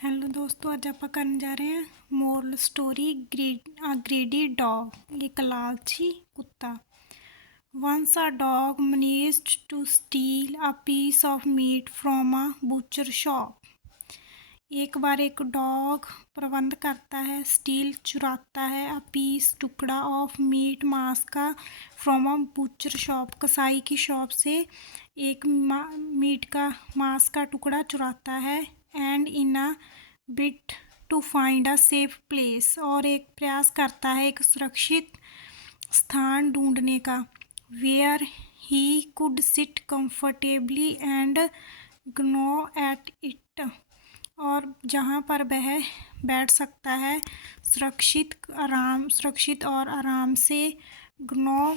Hello दोस्तों, अज आप करने जा रहे हैं मोरल स्टोरी ग्रीडी डॉग। एक लालची कुत्ता। Once a dog managed to steal a piece of meat from a butcher shop. एक बार एक डॉग प्रबंध करता है, स्टील चुराता है, अ पीस टुकड़ा ऑफ मीट मांस का, फ्रॉम अ बूचर शॉप कसाई की शॉप से एक मीट का मांस का टुकड़ा चुराता है। And in a bid to find a safe place, और एक प्रयास करता है एक सुरक्षित स्थान ढूंढने का, where he could sit comfortably and gnaw at it, और जहाँ पर वह बैठ सकता है सुरक्षित और आराम से, ग्नो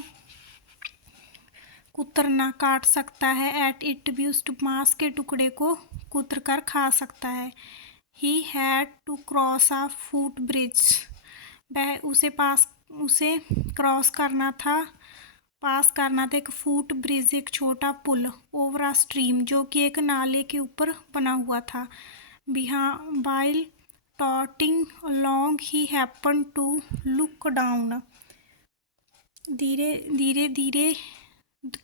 कुतरना काट सकता है, एट इट भी उस मांस के टुकड़े को कुतर कर खा सकता है। He had to cross a footbridge, वह उसे क्रॉस करना था, पास करना था एक फुट ब्रिज, एक छोटा पुल, ओवर अ स्ट्रीम, जो कि एक नाले के ऊपर बना हुआ था। While trotting along he happen to look down, धीरे धीरे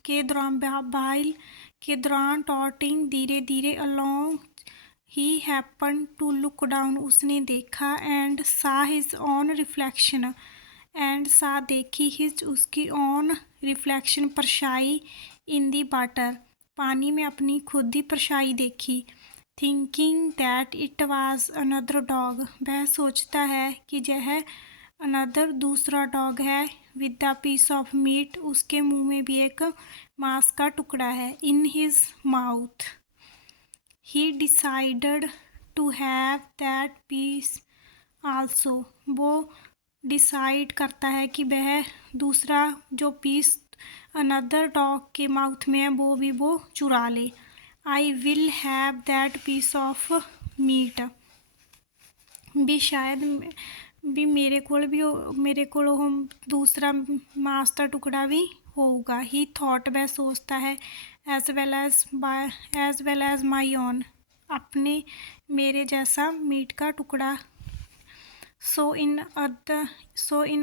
के दौरान वाइल के दौरान टॉटिंग धीरे धीरे along he happen to look down, उसने देखा, एंड सा हिज ऑन रिफ्लेक्शन, एंड सा देखी, हिज उसकी ऑन रिफ्लेक्शन परछाई, इन दी वाटर पानी में अपनी खुद ही परछाई देखी। Thinking that it was another dog, वह सोचता है कि यह अनदर दूसरा डॉग है, with the piece of meat, उसके मुंह में भी एक मांस का टुकड़ा है, in his mouth. He decided to have that piece also, वो डिसाइड करता है कि वह दूसरा जो पीस अनदर डॉग के माउथ में है वो चुरा ले। I will have that piece of meat, भी शायद भी मेरे को दूसरा मांस का टुकड़ा भी होगा। ही थॉट, वह सोचता है, as well as my own, अपने मेरे जैसा मीट का टुकड़ा। So in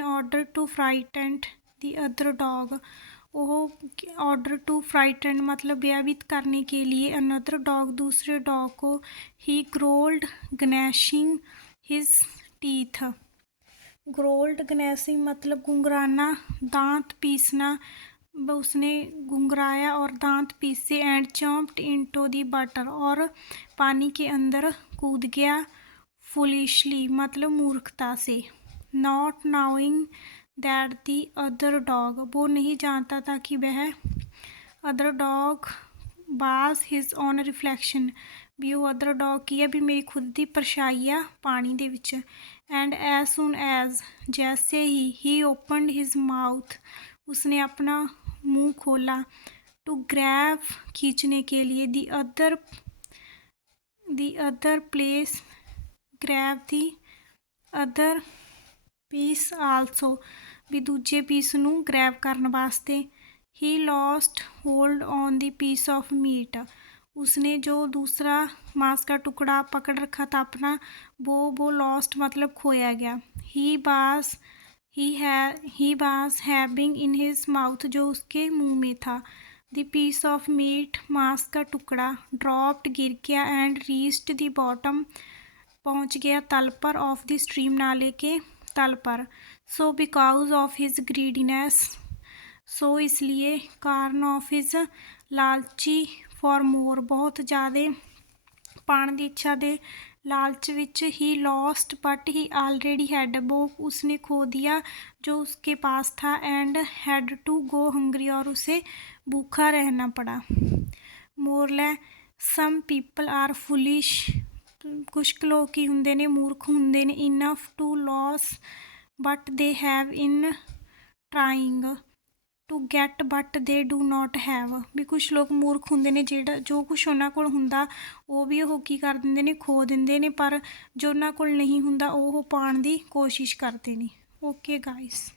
order to frighten the other dog, order to frighten मतलब भयभीत करने के लिए, अनदर डॉग दूसरे डॉग को, ही ग्रोल्ड ग्नैशिंग हिज टीथ, ग्रोल्ड ग्नैशिंग मतलब गुंगराना, दांत पीसना, उसने गुंगराया और दांत पीसे, एंड चॉम्प्ड इनटू दी बटर, और पानी के अंदर कूद गया, फुलिशली मतलब मूर्खता से, not knowing that the other dog, वो नहीं जानता था कि वह other dog was his own reflection, भी वो अदर डॉग की है भी मेरी खुद दी परछाई आ पानी दे विच। एंड एज सुन एज, जैसे ही ओपनड हिज माउथ, उसने अपना मुंह खोला, टू ग्रैब खींचने के लिए, the other place grab the other piece also, भी दूजे पीस ਨੂੰ ग्रैब ਕਰਨ वास्ते। He lost hold on the piece of meat, उसने जो दूसरा मांस का टुकड़ा पकड़ रखा था अपना, वो लॉस्ट मतलब खोया गया। He was having in his mouth, जो उसके मुंह में था, द पीस ऑफ मीट मांस का टुकड़ा, ड्रॉप्ड गिर गया, एंड रीच्ड द बॉटम पहुंच गया तल पर, ऑफ द स्ट्रीम नाले के तल पर। So because of his greediness, so इसलिए, कारण ऑफ हिज लालची, फॉर मोर बहुत ज़्यादा पाने की इच्छा दे लालच which, he lost but he already had, वो उसने खो दिया जो उसके पास था, and had to go hungry, और उसे भूखा रहना पड़ा। Morally, some people are foolish, कुछ लोग की हुंदे ने मूर्ख हुंदे ने, enough to loss but they have, in trying to get but they do not have, भी कुछ लोग मूर्ਖ ਹੁੰਦੇ ਨੇ ਜੋ ਕੁਛ ਉਹਨਾਂ ਕੋਲ ਹੁੰਦਾ ਉਹ ਵੀ ਉਹ ਕੀ ਕਰ ਦਿੰਦੇ ਨੇ, ਖੋ ਦਿੰਦੇ ਨੇ, ਪਰ ਜੋ ਉਹਨਾਂ ਕੋਲ ਨਹੀਂ ਹੁੰਦਾ ਉਹ ਪਾਉਣ ਦੀ ਕੋਸ਼ਿਸ਼ ਕਰਦੇ ਨੇ। Okay guys.